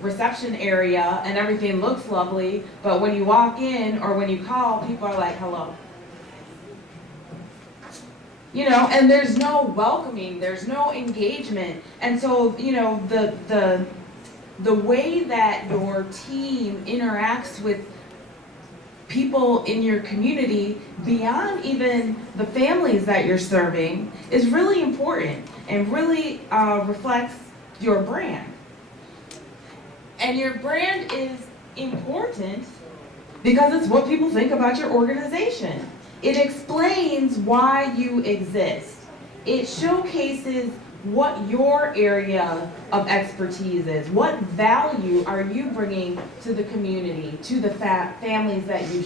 reception area and everything looks lovely, but when you walk in or when you call, people are like, hello. And there's no welcoming, there's no engagement. And so, the way that your team interacts with people in your community beyond even the families that you're serving is really important and really reflects your brand. And your brand is important because it's what people think about your organization. It explains why you exist. It showcases what your area of expertise is. What value are you bringing to the community, to the families that you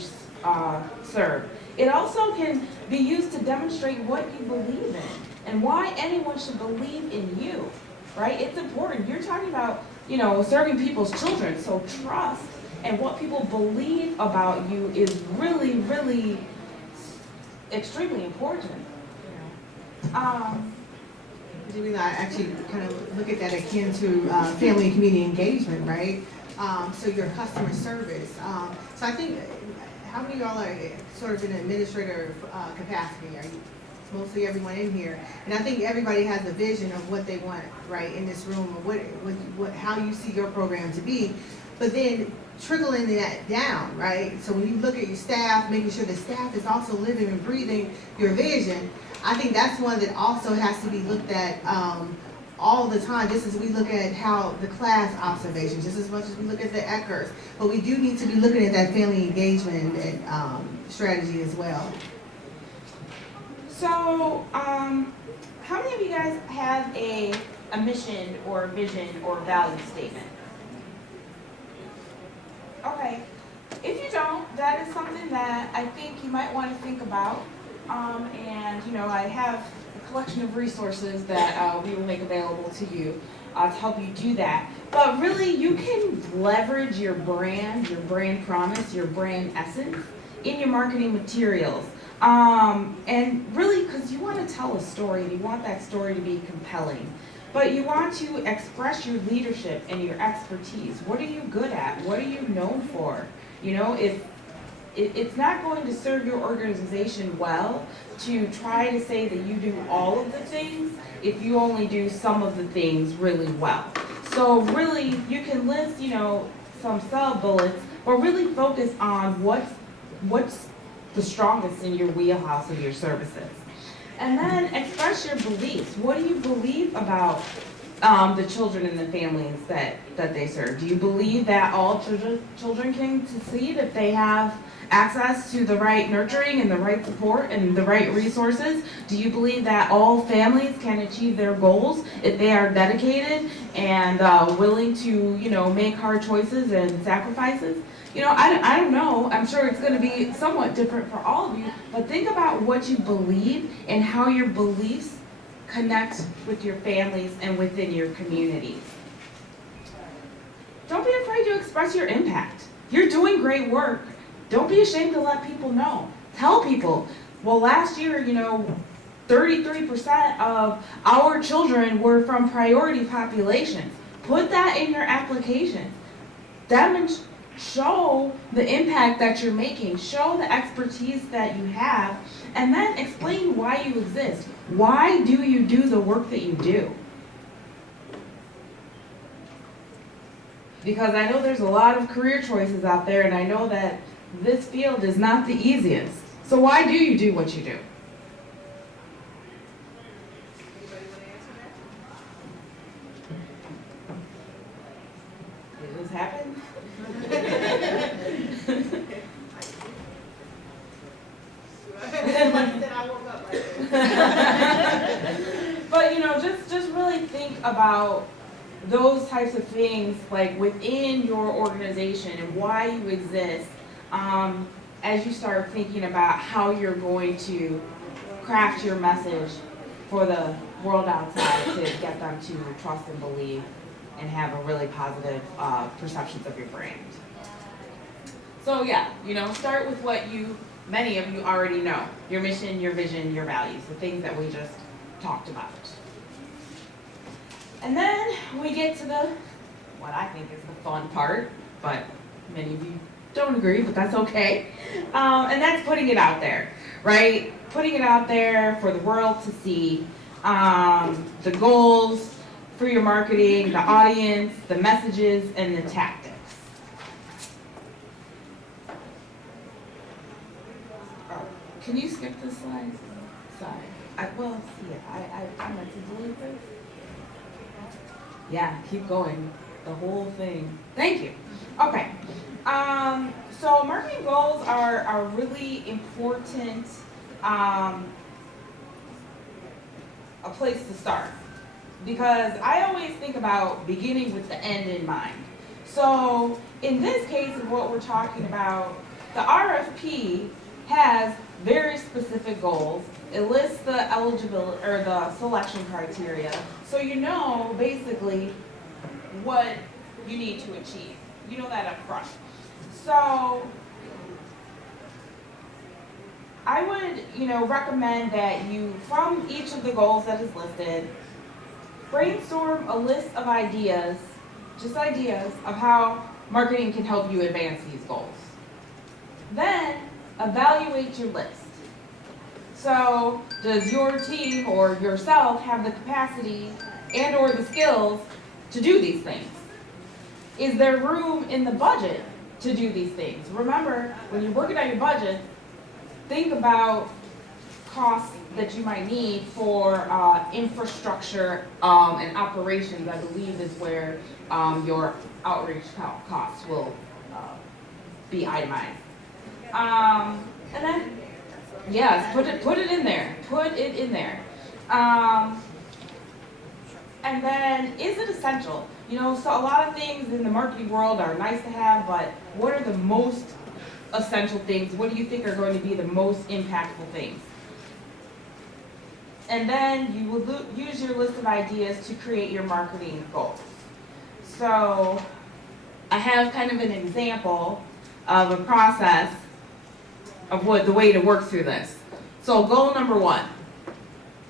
serve? It also can be used to demonstrate what you believe in and why anyone should believe in you, right? It's important. You're talking about, serving people's children, so trust and what people believe about you is really, really extremely important. Jemilah, I actually kind of look at that akin to family and community engagement, right? So your customer service. So I think, how many of y'all are sort of in an administrator capacity? Are you mostly everyone in here? And I think everybody has a vision of what they want, right, in this room, or how you see your program to be. But then trickling that down, right? So when you look at your staff, making sure the staff is also living and breathing your vision, I think that's one that also has to be looked at all the time, just as we look at how the class observations, just as much as we look at the ECHRs. But we do need to be looking at that family engagement and strategy as well. So, how many of you guys have a mission or vision or value statement? Okay, if you don't, that is something that I think you might want to think about. And I have a collection of resources that we will make available to you to help you do that. But really, you can leverage your brand promise, your brand essence in your marketing materials. And really, because you want to tell a story, and you want that story to be compelling. But you want to express your leadership and your expertise. What are you good at? What are you known for? If it's not going to serve your organization well to try to say that you do all of the things if you only do some of the things really well. So really, you can list, some sub-bullets, but really focus on what's the strongest in your wheelhouse of your services. And then express your beliefs. What do you believe about the children and the families that they serve? Do you believe that all children can succeed if they have access to the right nurturing and the right support and the right resources? Do you believe that all families can achieve their goals if they are dedicated and willing to, make hard choices and sacrifices? I don't know. I'm sure it's going to be somewhat different for all of you, but think about what you believe and how your beliefs connect with your families and within your communities. Don't be afraid to express your impact. You're doing great work. Don't be ashamed to let people know. Tell people, well, last year, 33% of our children were from priority populations. Put that in your application. Show the impact that you're making. Show the expertise that you have, and then explain why you exist. Why do you do the work that you do? Because I know there's a lot of career choices out there, and I know that this field is not the easiest. So why do you do what you do? Did this happen? But just really think about those types of things, like within your organization and why you exist, as you start thinking about how you're going to craft your message for the world outside to get them to trust and believe and have a really positive perceptions of your brand. So yeah, start with what many of you already know. Your mission, your vision, your values, the things that we just talked about. And then we get to the what I think is the fun part, but many of you don't agree, but that's okay. And that's putting it out there, right? Putting it out there for the world to see, the goals for your marketing, the audience, the messages, and the tactics. Oh, can you skip this slide? Sorry. I meant to delete this. Yeah, keep going. The whole thing. Thank you. Okay. So marketing goals are really important, a place to start, because I always think about beginning with the end in mind. So in this case of what we're talking about, the RFP has very specific goals. It lists the eligibility or the selection criteria, so you know basically what you need to achieve. You know that up front. So I would, recommend that you, from each of the goals that is listed, brainstorm a list of ideas, just ideas of how marketing can help you advance these goals. Then evaluate your list. So does your team or yourself have the capacity and or the skills to do these things? Is there room in the budget to do these things? Remember, when you're working on your budget, think about costs that you might need for infrastructure and operations. I believe is where your outreach costs will be itemized. And then, yes, put it in there. Put it in there. And then, is it essential? So a lot of things in the marketing world are nice to have, but what are the most essential things? What do you think are going to be the most impactful things? And then you will use your list of ideas to create your marketing goals. So I have kind of an example of a process of the way to work through this. So goal number 1,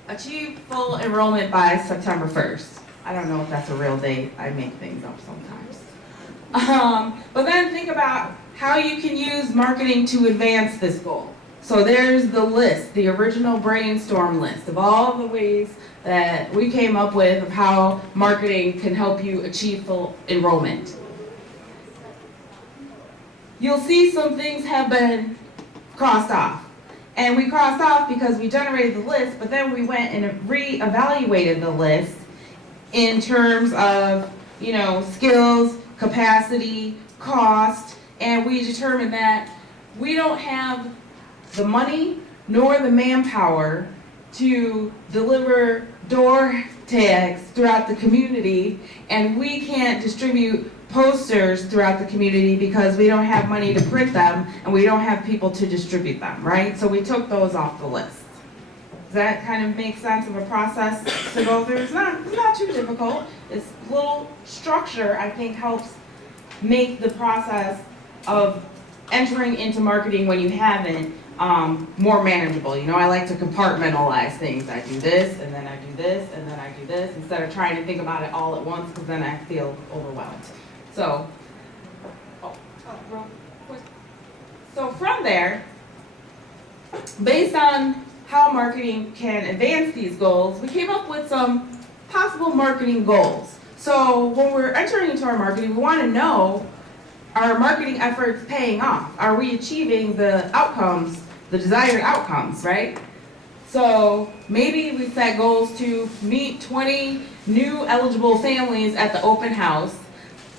achieve full enrollment by September 1st. I don't know if that's a real date. I make things up sometimes. But then think about how you can use marketing to advance this goal. So there's the list, the original brainstorm list of all the ways that we came up with of how marketing can help you achieve full enrollment. You'll see some things have been crossed off. And we crossed off because we generated the list, but then we went and re-evaluated the list in terms of, skills, capacity, cost, and we determined that we don't have the money nor the manpower to deliver door tags throughout the community, and we can't distribute posters throughout the community because we don't have money to print them and we don't have people to distribute them, right? So we took those off the list. Does that kind of make sense of a process to go through? It's not too difficult. This little structure, I think, helps make the process of entering into marketing when you haven't more manageable. I like to compartmentalize things. I do this, and then I do this, and then I do this, instead of trying to think about it all at once, because then I feel overwhelmed. So, real quick. So from there, based on how marketing can advance these goals, we came up with some possible marketing goals. So when we're entering into our marketing, we want to know, are marketing efforts paying off? Are we achieving the outcomes, the desired outcomes, right? So maybe we set goals to meet 20 new eligible families at the open house,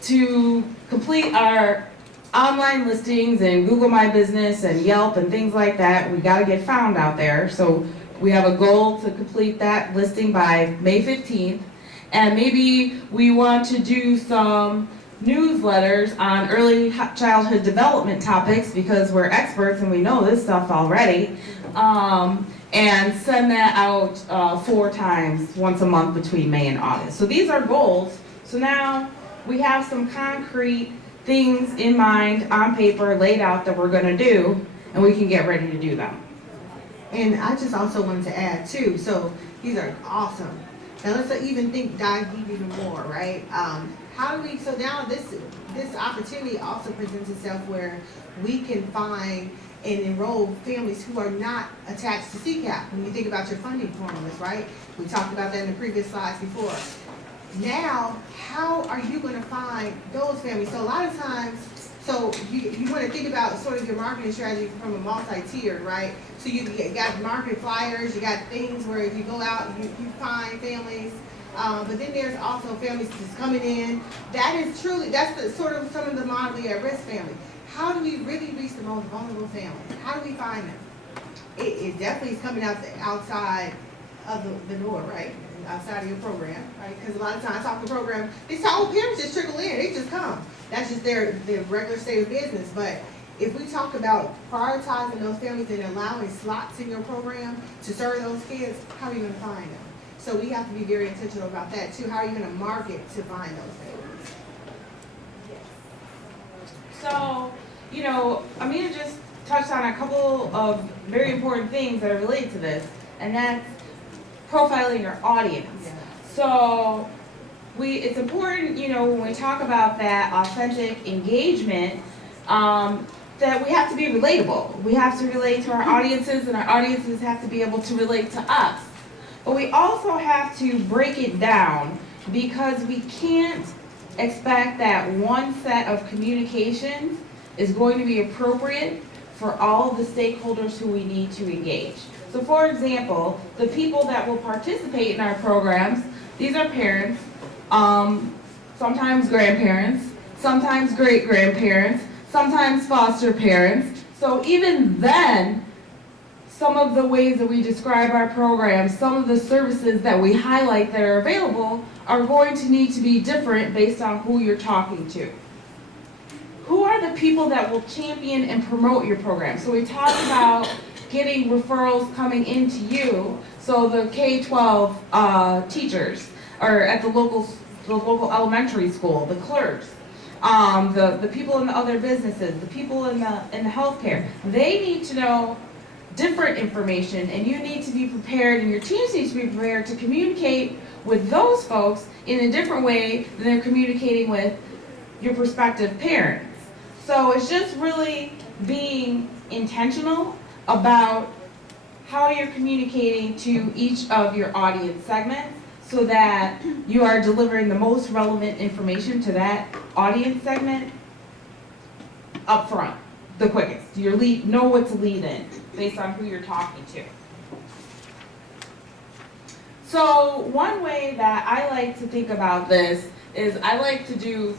to complete our online listings and Google My Business and Yelp and things like that. We got to get found out there. So we have a goal to complete that listing by May 15th. And maybe we want to do some newsletters on early childhood development topics because we're experts and we know this stuff already. And send that out 4 times, once a month between May and August. So these are goals. So now we have some concrete things in mind on paper laid out that we're going to do, and we can get ready to do them. And I just also wanted to add too, so these are awesome. Now let's even dive deep even more, right? how do we, so now this opportunity also presents itself where we can find and enroll families who are not attached to CCAP. When you think about your funding formulas, right? We talked about that in the previous slides before. Now, how are you going to find those families? So a lot of times, so you want to think about sort of your marketing strategy from a multi-tier, right? So you got market flyers, you got things where if you go out, you find families. But then there's also families just coming in. That is truly, that's the sort of some of the moderately at-risk families. How do we really reach the most vulnerable families? How do we find them? It definitely is coming outside of the door, right? Outside of your program, right? Because a lot of times off the program, these whole parents just trickle in, they just come. That's just their regular state of business. But if we talk about prioritizing those families and allowing slots in your program to serve those kids, how are you going to find them? So we have to be very intentional about that too. How are you going to market to find those families? So, you know, Aminah just touched on a couple of very important things that are related to this, and that's profiling your audience. Yeah. So it's important, you know, when we talk about that authentic engagement, that we have to be relatable. We have to relate to our audiences, and our audiences have to be able to relate to us. But we also have to break it down, because we can't expect that one set of communications is going to be appropriate for all of the stakeholders who we need to engage. So for example, the people that will participate in our programs, these are parents, sometimes grandparents, sometimes great-grandparents, sometimes foster parents. So even then, some of the ways that we describe our programs, some of the services that we highlight that are available are going to need to be different based on who you're talking to. Who are the people that will champion and promote your program? So we talked about getting referrals coming into you. So the K-12 teachers are at the local elementary school, the clerks, the people in the other businesses, the people in the healthcare. They need to know different information, and you need to be prepared, and your teams need to be prepared to communicate with those folks in a different way than they're communicating with your prospective parents. So it's just really being intentional about how you're communicating to each of your audience segments so that you are delivering the most relevant information to that audience segment up front, the quickest. Know what to lead in based on who you're talking to. So one way that I like to think about this is I like to do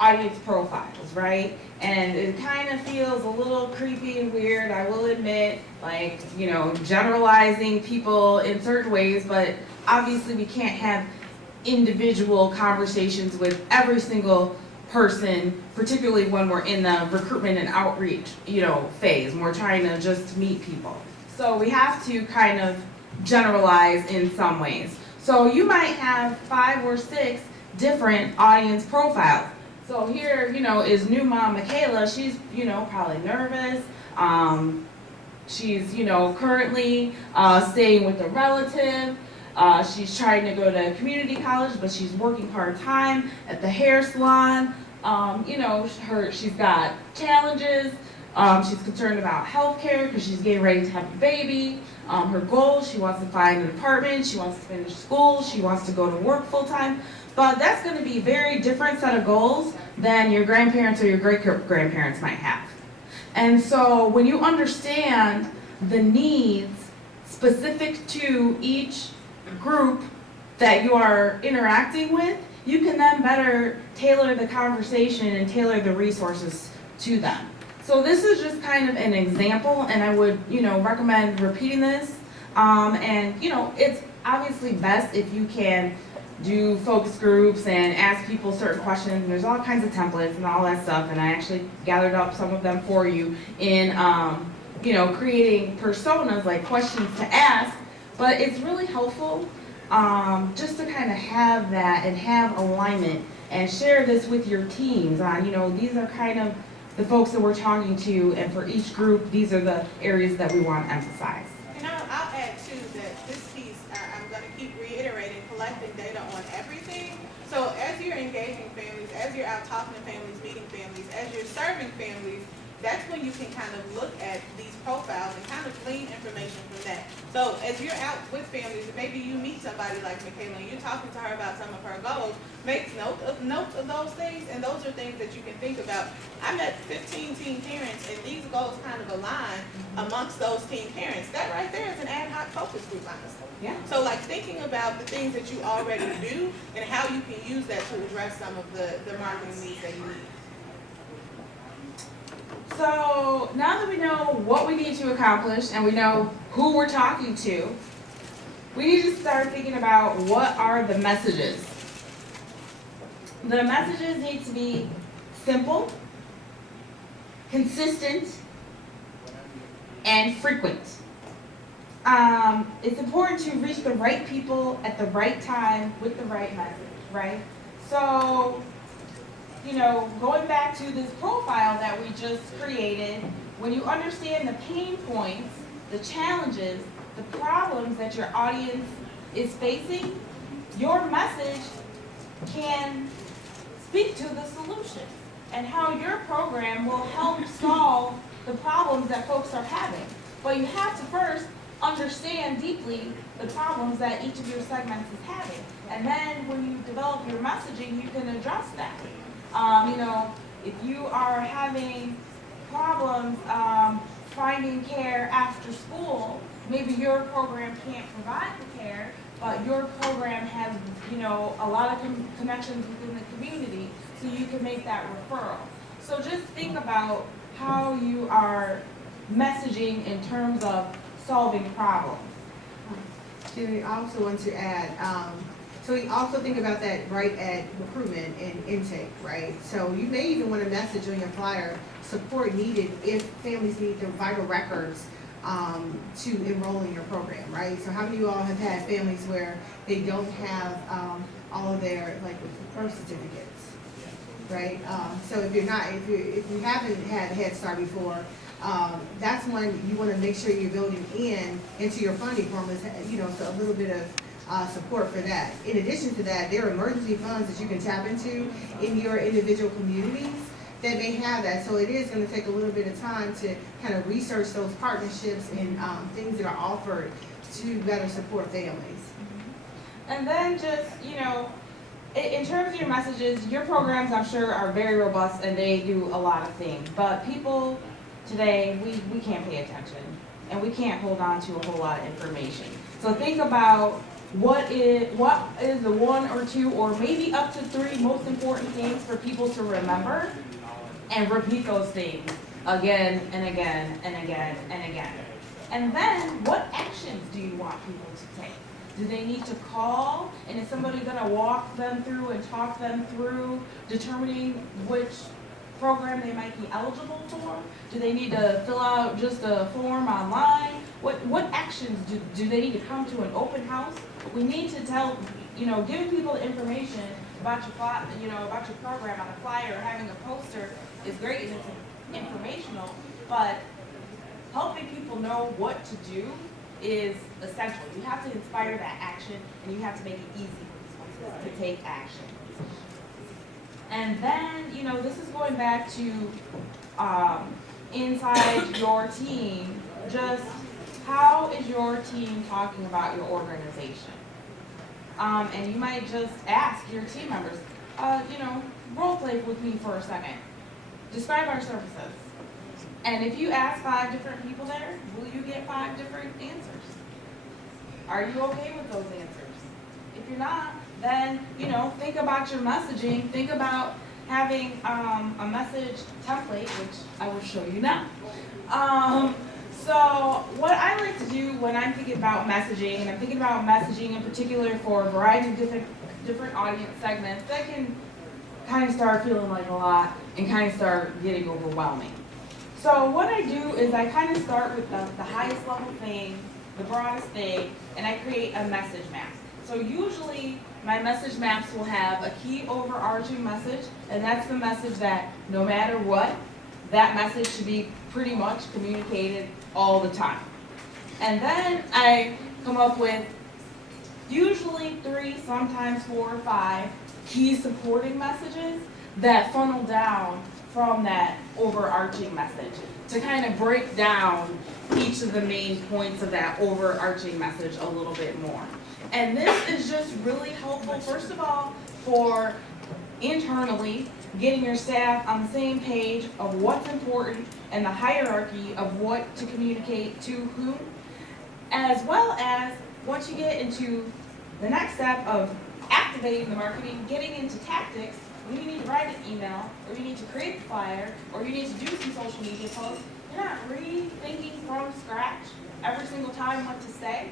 audience profiles, right? And it kind of feels a little creepy and weird, I will admit, like, you know, generalizing people in certain ways, but obviously we can't have individual conversations with every single person, particularly when we're in the recruitment and outreach, you know, phase, and we're trying to just meet people. So we have to kind of generalize in some ways. So you might have 5 or 6 different audience profiles. So here, you know, is new mom Michaela. She's, you know, probably nervous. She's, you know, currently staying with a relative. She's trying to go to community college, but she's working part-time at the hair salon. You know, she's got challenges. She's concerned about healthcare because she's getting ready to have a baby. Her goals, she wants to find an apartment. She wants to finish school. She wants to go to work full-time. But that's going to be a very different set of goals than your grandparents or your great-grandparents might have. And so when you understand the needs specific to each group that you are interacting with, you can then better tailor the conversation and tailor the resources to them. So this is just kind of an example, and I would, you know, recommend repeating this. And, you know, it's obviously best if you can do focus groups and ask people certain questions, and there's all kinds of templates and all that stuff, and I actually gathered up some of them for you in, you know, creating personas, like questions to ask, but it's really helpful just to kind of have that and have alignment and share this with your teams on, you know, these are kind of the folks that we're talking to, and for each group, these are the areas that we want to emphasize. And I'll add too that this piece, I'm going to keep reiterating, collecting data on everything. So as you're engaging families, talking to families, meeting families, as you're serving families, that's when you can kind of look at these profiles and kind of glean information from that. So as you're out with families, maybe you meet somebody like Michaela and you're talking to her about some of her goals, make notes of those things, and those are things that you can think about. I met 15 teen parents, and these goals kind of align amongst those teen parents. That right there is an ad hoc focus group, honestly. Yeah. So like thinking about the things that you already do and how you can use that to address some of the marketing needs that you need. So now that we know what we need to accomplish and we know who we're talking to, we need to start thinking about what are the messages. The messages need to be simple, consistent, and frequent. It's important to reach the right people at the right time with the right message, right? So, going back to this profile that we just created, when you understand the pain points, the challenges, the problems that your audience is facing, your message can speak to the solution and how your program will help solve the problems that folks are having. But you have to first understand deeply the problems that each of your segments is having. And then when you develop your messaging, you can address that. If you are having problems finding care after school, maybe your program can't provide the care, but your program has, a lot of connections within the community, so you can make that referral. So just think about how you are messaging in terms of solving problems. Julie, I also want to add, so we also think about that right at recruitment and intake, right? So you may even want to message on your flyer, support needed if families need their vital records to enroll in your program, right? So how many of you all have had families where they don't have all of their birth certificates, right? So if you haven't had Head Start before, that's when you want to make sure you're building into your funding formulas, so a little bit of support for that. In addition to that, there are emergency funds that you can tap into in your individual communities that may have that. So it is going to take a little bit of time to kind of research those partnerships and things that are offered to better support families. And then just, in terms of your messages, your programs, I'm sure, are very robust and they do a lot of things. But people today, we can't pay attention and we can't hold on to a whole lot of information. So think about what is the one or two or maybe up to three most important things for people to remember, and repeat those things again and again and again and again. And then what actions do you want people to take? Do they need to call, and is somebody going to walk them through and talk them through determining which program they might be eligible for? Do they need to fill out just a form online? What actions do they need to come to an open house? We need to tell, giving people the information about about your program on a flyer or having a poster is great and it's informational, but helping people know what to do is essential. You have to inspire that action, and you have to make it easy for these folks to take action. And then, this is going back to inside your team, just how is your team talking about your organization? And you might just ask your team members, role play with me for a second. Describe our services. And if you ask 5 different people there, will you get 5 different answers? Are you okay with those answers? If you're not, then, think about your messaging. Think about having a message template, which I will show you now. So what I like to do when I'm thinking about messaging, and I'm thinking about messaging in particular for a variety of different audience segments, that can kind of start feeling like a lot and kind of start getting overwhelming. So what I do is I kind of start with the highest level thing, the broadest thing, and I create a message map. So usually my message maps will have a key overarching message, and that's the message that no matter what, that message should be pretty much communicated all the time. And then I come up with usually 3, sometimes 4 or 5 key supporting messages that funnel down from that overarching message to kind of break down each of the main points of that overarching message a little bit more. And this is just really helpful, first of all, for internally getting your staff on the same page of what's important and the hierarchy of what to communicate to whom, as well as once you get into the next step of activating the marketing, getting into tactics, when you need to write an email, or you need to create a flyer, or you need to do some social media posts, you're not rethinking from scratch every single time what to say.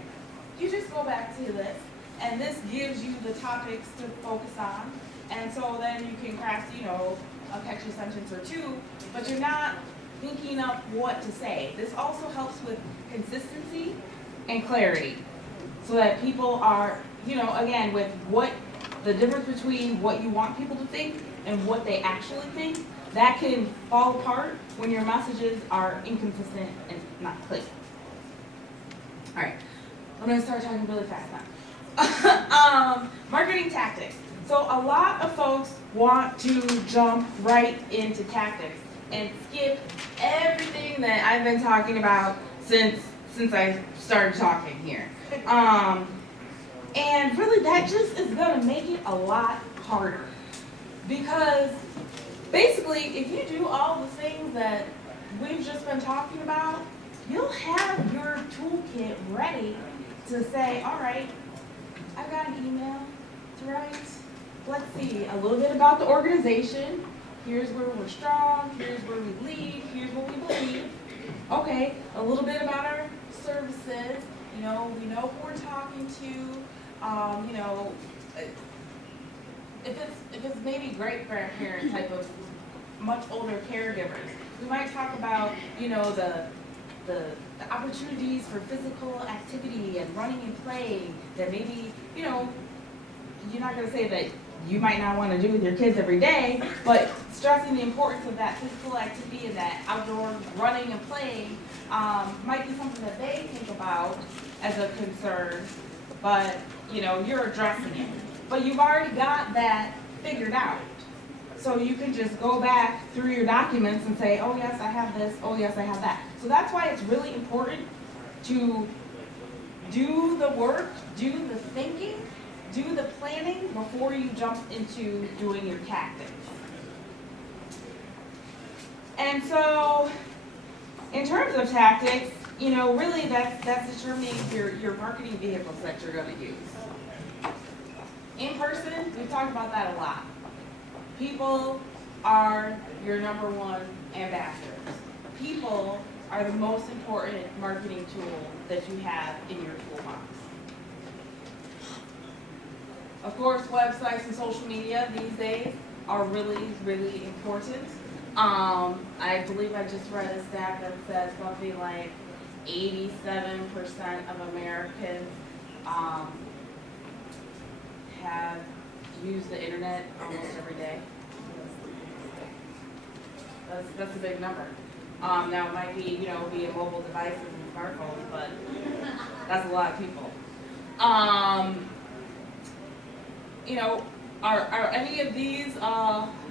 You just go back to this, and this gives you the topics to focus on, and so then you can craft, a catchy sentence or two, but you're not thinking up what to say. This also helps with consistency and clarity, so that people are, again, with what the difference between what you want people to think and what they actually think, that can fall apart when your messages are inconsistent and not clear. All right, I'm gonna start talking really fast now. Marketing tactics. So a lot of folks want to jump right into tactics and skip everything that I've been talking about since I started talking here. And really that just is gonna make it a lot harder. Because basically, if you do all the things that we've just been talking about, you'll have your toolkit ready to say, all right, I've got an email to write. Let's see, a little bit about the organization. Here's where we're strong, here's where we lead, here's what we believe. Okay, a little bit about our services. We know who we're talking to. If it's maybe great-grandparent type of much older caregivers, we might talk about, the opportunities for physical activity and running and playing that maybe, you're not going to say that you might not want to do with your kids every day, but stressing the importance of that physical activity and that outdoor running and playing might be something that they think about as a concern, but you're addressing it. But you've already got that figured out. So you can just go back through your documents and say, oh yes, I have this, oh yes, I have that. So that's why it's really important to do the work, do the thinking, do the planning before you jump into doing your tactics. And so, in terms of tactics, really that's determining your marketing vehicles that you're going to use. In person, we've talked about that a lot. People are your number one ambassadors. People are the most important marketing tool that you have in your toolbox. Of course, websites and social media these days are really, really important. I believe I just read a stat that says something like 87% of Americans have used the internet almost every day. That's a big number. Now it might be, via mobile devices and smartphones, but that's a lot of people. Are any of these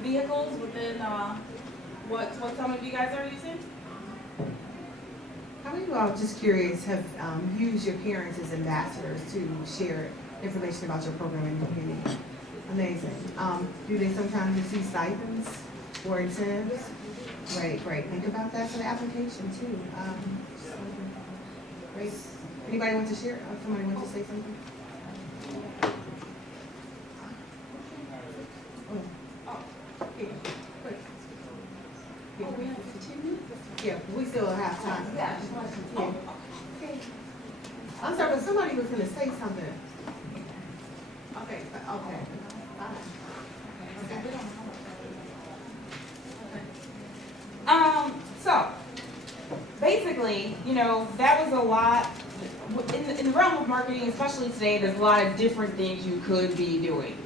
vehicles within what some of you guys are using? How many of you all, just curious, have used your parents as ambassadors to share information about your program in the community? Amazing. Do they sometimes receive stipends or incentives? Great. Think about that for the application too. Great. Anybody want to share? Somebody want to say something? Yeah, we still have time. Yeah, I just wanted to. Okay. I'm sorry, but somebody was gonna say something. Okay. Fine. So, basically, that was a lot, in the realm of marketing, especially today, there's a lot of different things you could be doing.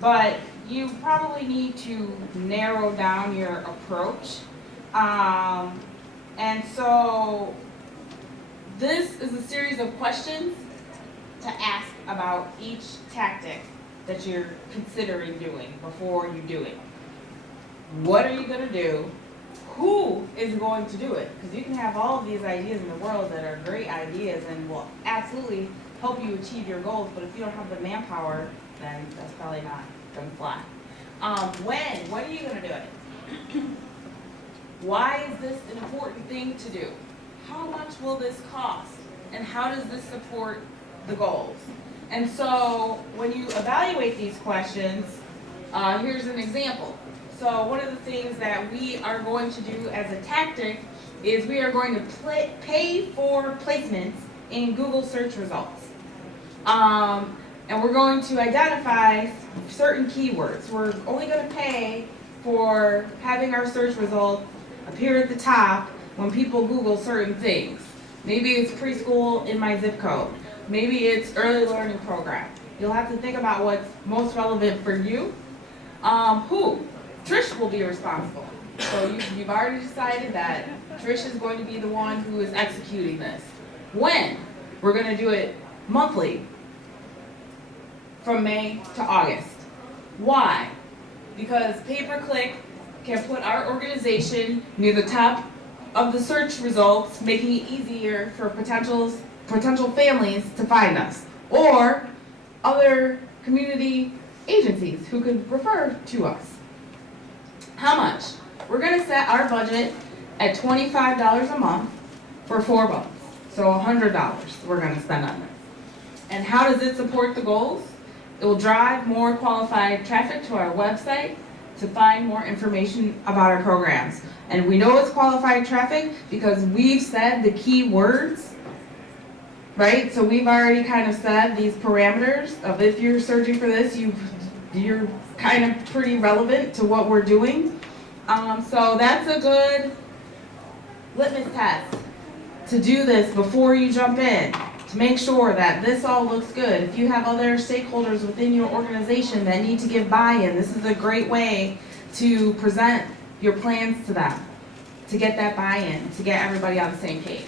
But you probably need to narrow down your approach. And so, this is a series of questions to ask about each tactic that you're considering doing before you do it. What are you gonna do? Who is going to do it? Because you can have all of these ideas in the world that are great ideas and will absolutely help you achieve your goals, but if you don't have the manpower, then that's probably not gonna fly. When are you gonna do it? Why is this an important thing to do? How much will this cost? And how does this support the goals? And so when you evaluate these questions, here's an example. So one of the things that we are going to do as a tactic is we are going to pay for placements in Google search results. And we're going to identify certain keywords. We're only going to pay for having our search results appear at the top when people Google certain things. Maybe it's preschool in my zip code. Maybe it's early learning program. You'll have to think about what's most relevant for you. Who? Trish will be responsible. So you've already decided that Trish is going to be the one who is executing this. When? We're going to do it monthly from May to August. Why? Because pay-per-click can put our organization near the top of the search results, making it easier for potential families to find us, or other community agencies who could refer to us. How much? We're going to set our budget at $25 a month for 4 months. So $100 we're going to spend on this. And how does it support the goals? It will drive more qualified traffic to our website to find more information about our programs. And we know it's qualified traffic because we've said the key words, right? So we've already kind of said these parameters of if you're searching for this, you're kind of pretty relevant to what we're doing. So that's a good litmus test to do this before you jump in, to make sure that this all looks good. If you have other stakeholders within your organization that need to give buy-in, this is a great way to present your plans to them, to get that buy-in, to get everybody on the same page.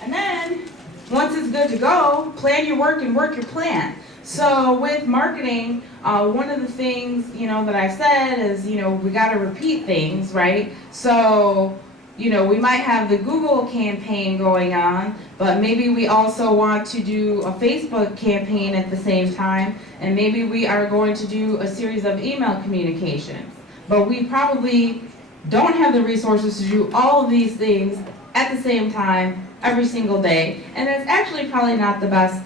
And then, once it's good to go, plan your work and work your plan. So with marketing, one of the things, that I've said is, we gotta repeat things, right? So, we might have the Google campaign going on, but maybe we also want to do a Facebook campaign at the same time, and maybe we are going to do a series of email communications. But we probably don't have the resources to do all of these things at the same time every single day, and it's actually probably not the best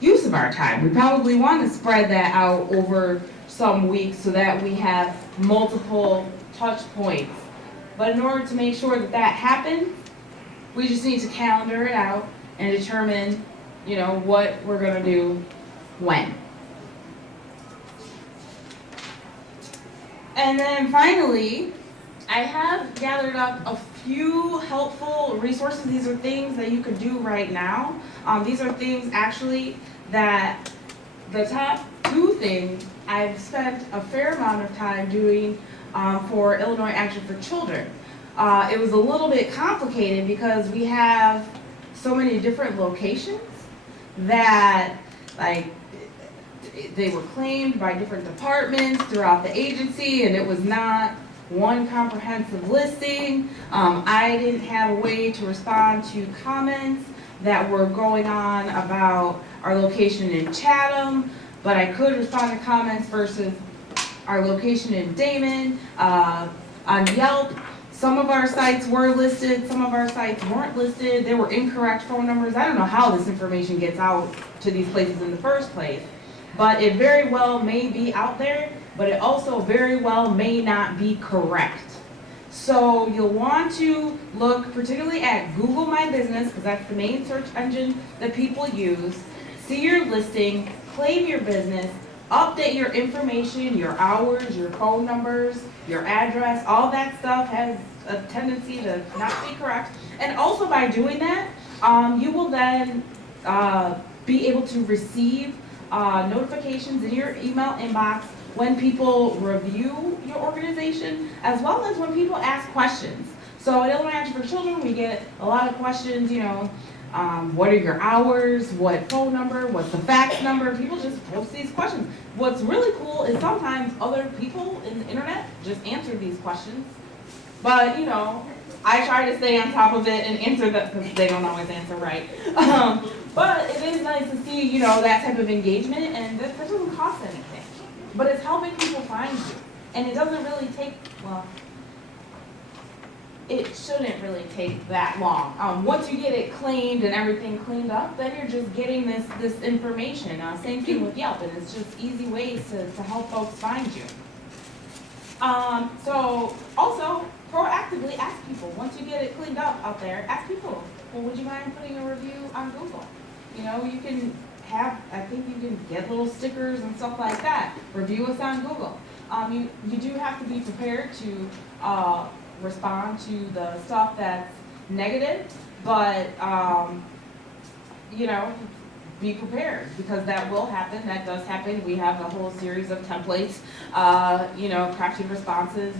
use of our time. We probably want to spread that out over some weeks so that we have multiple touch points. But in order to make sure that that happens, we just need to calendar it out and determine, what we're going to do when. And then finally, I have gathered up a few helpful resources. These are things that you could do right now. These are things actually that the top 2 things I've spent a fair amount of time doing for Illinois Action for Children. It was a little bit complicated because we have so many different locations that they were claimed by different departments throughout the agency, and it was not one comprehensive listing. I didn't have a way to respond to comments that were going on about our location in Chatham, but I could respond to comments versus our location in Damon. On Yelp, some of our sites were listed, some of our sites weren't listed. There were incorrect phone numbers. I don't know how this information gets out to these places in the first place, but it very well may be out there, but it also very well may not be correct. So you'll want to look particularly at Google My Business, because that's the main search engine that people use. See your listing, claim your business, update your information, your hours, your phone numbers, your address. All that stuff has a tendency to not be correct. And also by doing that, you will then be able to receive notifications in your email inbox when people review your organization, as well as when people ask questions. So at Illinois Action for Children, we get a lot of questions, what are your hours, what phone number, what's the fax number. People just post these questions. What's really cool is sometimes other people in the internet just answer these questions. But, you know, I try to stay on top of it and answer that because they don't always answer right. But it is nice to see, you know, that type of engagement, and that doesn't cost anything. But it's helping people find you. And it doesn't really take, well, it shouldn't really take that long. Once you get it claimed and everything cleaned up, then you're just getting this information. Same thing with Yelp, and it's just easy ways to help folks find you. So also, proactively ask people. Once you get it cleaned up out there, ask people, well, would you mind putting a review on Google? You know, you can have, I think you can get little stickers and stuff like that. Review us on Google. You do have to be prepared to respond to the stuff that's negative, but you know, be prepared because that will happen. That does happen. We have a whole series of templates, you know, crafted responses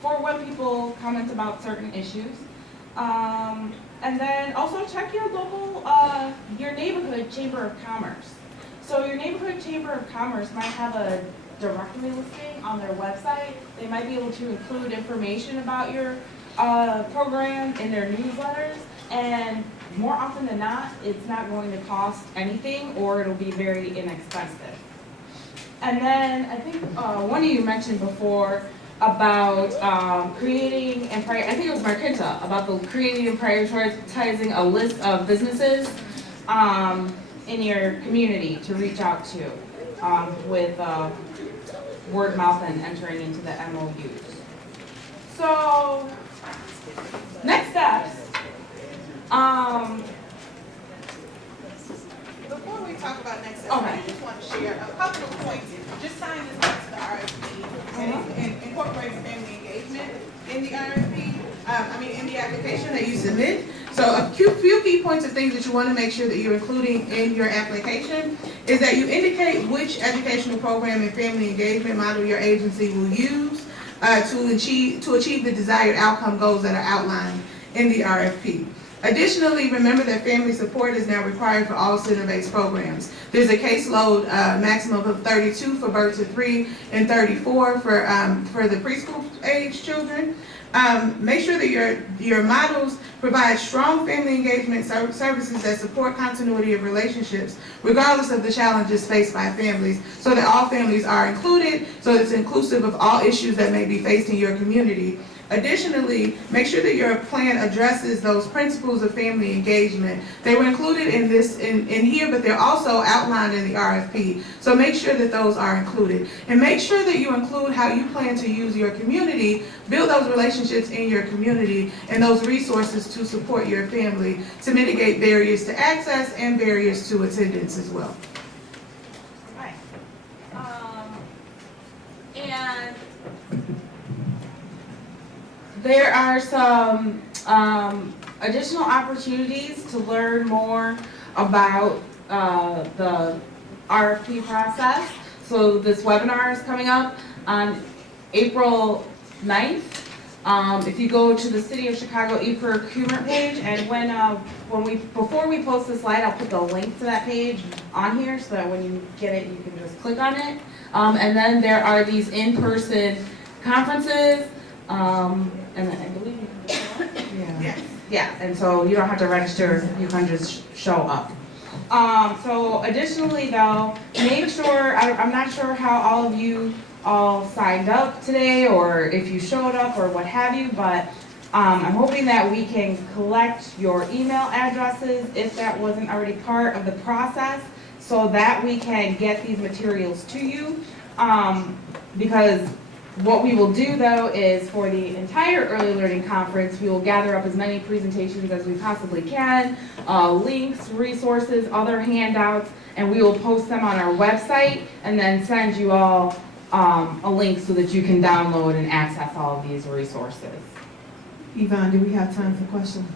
for when people comment about certain issues. And then also check your local, your neighborhood chamber of commerce. So your neighborhood chamber of commerce might have a directory listing on their website. They might be able to include information about your program in their newsletters, and more often than not, it's not going to cost anything, or it'll be very inexpensive. And then I think one of you mentioned before about creating and I think it was Marquinta, about the creating and prioritizing a list of businesses in your community to reach out to with word of mouth and entering into the MOUs. So next steps. Before we talk about next steps, Okay. I just want to share a couple of points. Just signing this up to the RFP and incorporating family engagement in the RFP. In the application that you submit. So a few key points of things that you want to make sure that you're including in your application is that you indicate which educational program and family engagement model your agency will use to achieve the desired outcome goals that are outlined in the RFP. Additionally, remember that family support is now required for all center-based programs. There's a caseload maximum of 32 for birth to 3 and 34 for the preschool age children. Make sure that your models provide strong family engagement services that support continuity of relationships, regardless of the challenges faced by families, so that all families are included, so that it's inclusive of all issues that may be faced in your community. Additionally, make sure that your plan addresses those principles of family engagement. They were included in here, but they're also outlined in the RFP. So make sure that those are included. And make sure that you include how you plan to use your community, build those relationships in your community, and those resources to support your family to mitigate barriers to access and barriers to attendance as well. Right. And there are some additional opportunities to learn more about the RFP process. So this webinar is coming up on April 9th. If you go to the City of Chicago e-procurement page, and before we post the slide, I'll put the link to that page on here so that when you get it, you can just click on it. And then there are these in-person conferences. And I believe you can show up. Yeah, and so you don't have to register, you can just show up. So additionally though, make sure, I'm not sure how all of you all signed up today or if you showed up or what have you, but I'm hoping that we can collect your email addresses if that wasn't already part of the process so that we can get these materials to you. Because what we will do though is for the entire early learning conference, we will gather up as many presentations as we possibly can, links, resources, other handouts, and we will post them on our website and then send you all a link so that you can download and access all of these resources. Yvonne, do we have time for questions?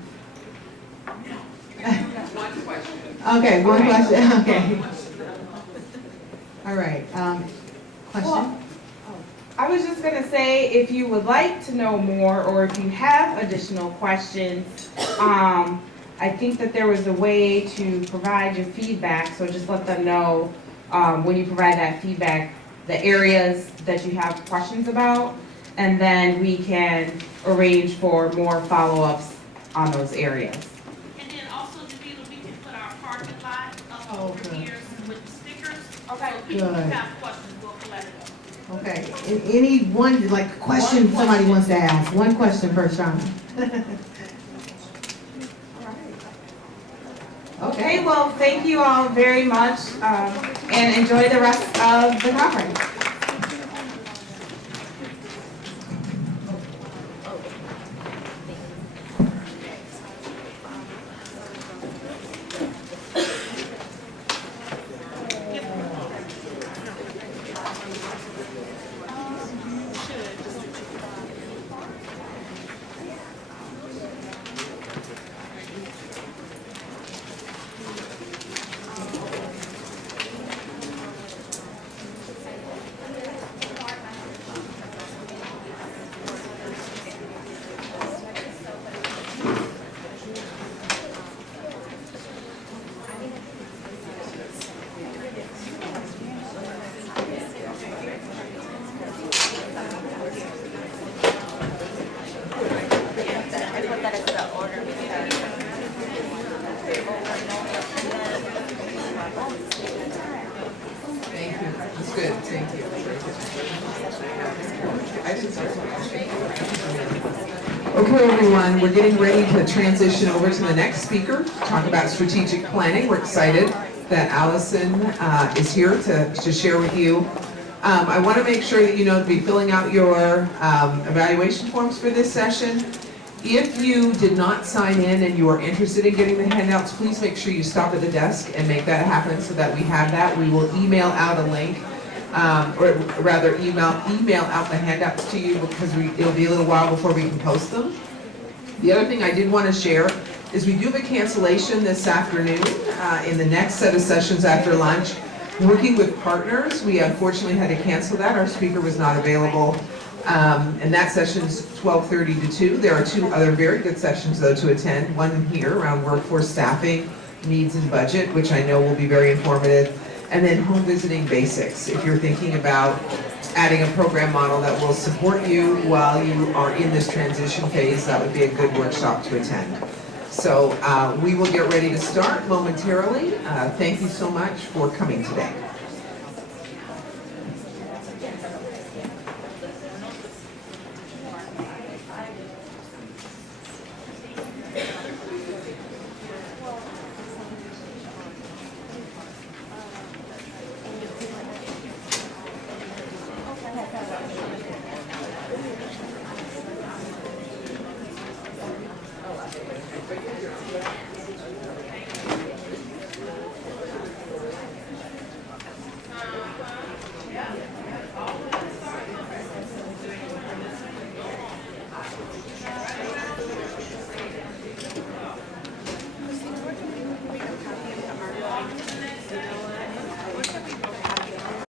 One question. Okay, one question, okay. All right, question? Well, I was just gonna say, if you would like to know more or if you have additional questions, I think that there was a way to provide your feedback, so just let them know when you provide that feedback, the areas that you have questions about, and then we can arrange for more follow-ups on those areas. And then also, Jemilah, we can put our parking lot up Oh, over good. here with stickers. Okay. So people who Good. have questions, we'll collect them. Okay, any one, like, question somebody wants to ask, one question per Shauna. Okay, well, thank you all very much, and enjoy the rest of the conference. Thank you. That's good. Thank you. Okay, everyone, we're getting ready to transition over to the next speaker, talk about strategic planning. We're excited that Allison is here to share with you. I want to make sure that you know to be filling out your evaluation forms for this session. If you did not sign in and you are interested in getting the handouts, please make sure you stop at the desk and make that happen so that we have that. We will email out a link, or rather email out the handouts to you because it'll be a little while before we can post them. The other thing I did want to share is we do have a cancellation this afternoon in the next set of sessions after lunch. Working with partners, we unfortunately had to cancel that. Our speaker was not available. And that session's 12:30 to 2. There are two other very good sessions though to attend. One here around workforce staffing, needs and budget, which I know will be very informative. And then home visiting basics. If you're thinking about adding a program model that will support you while you are in this transition phase, that would be a good workshop to attend. So we will get ready to start momentarily. Thank you so much for coming today.